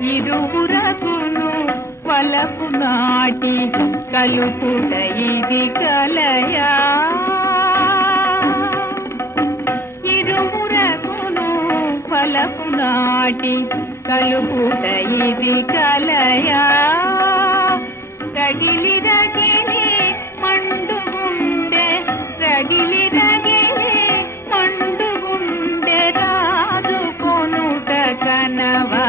ఇరువురకును వలపు నాటి కలుపుట ఇది కలయా. ఇరువురకును వలపు నాటి కలుపుట ఇది కలయా. రగిలి రగిలి మండుగుండె రగిలి రగిలి మండుగుండె రాజు కొనుట కనవా.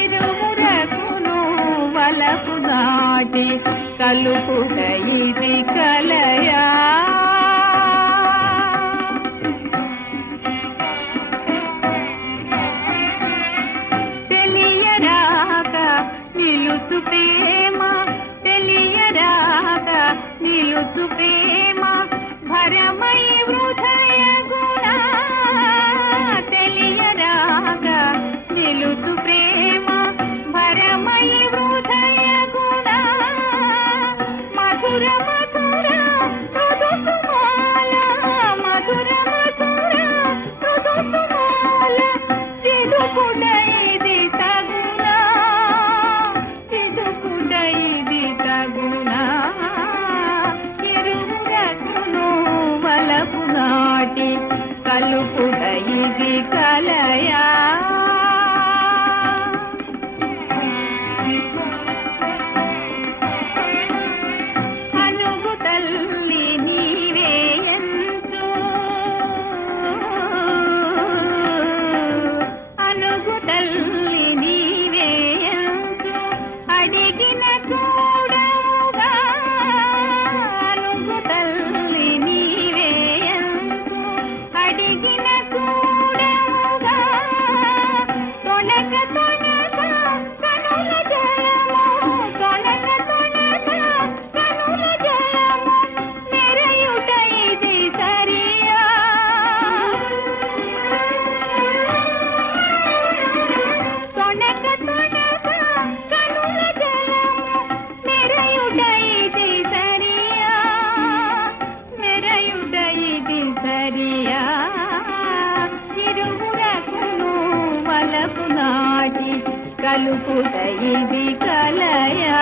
ఇరువురకును వలపు నాటి కలుపుట ఇది కలయా. తెలియరాక నిలుచు ప్రేమ తెలియరాక నిలుచు ప్రేమ భరమై హృదయ గుణ. తెలియరాక నిలుచు ప్రేమ భరమై హృదయ గుణ. మధుర మధుర మృదుసుమాల మధుర మధుర మృదుసుమాల చిరుకుడ ఇది తగునా చిరుకుడ ఇది తగునా. ఇరువురకును వలపు నాటి కలుపుట ఇది కలయా. అనుగు తల్లి నీవే ఎంతో అనుగు తల్లి నీవే ఎంతో అడిగిన కూడవుగా. అనుగు తల్లి నీవే ఎంతో అడిగిన కూడవుగా. తొణక తొణక కనుల జలము తొణక తొణక కనుల జలము మెరయుట ఇది సరియా. తొణక తొణక కనుల జలము మెరయుట ఇది సరియా. మెరయుట ఇది సరియా. ఇరువురకును వలపు నాటి కలుపుట ఇది కలయా.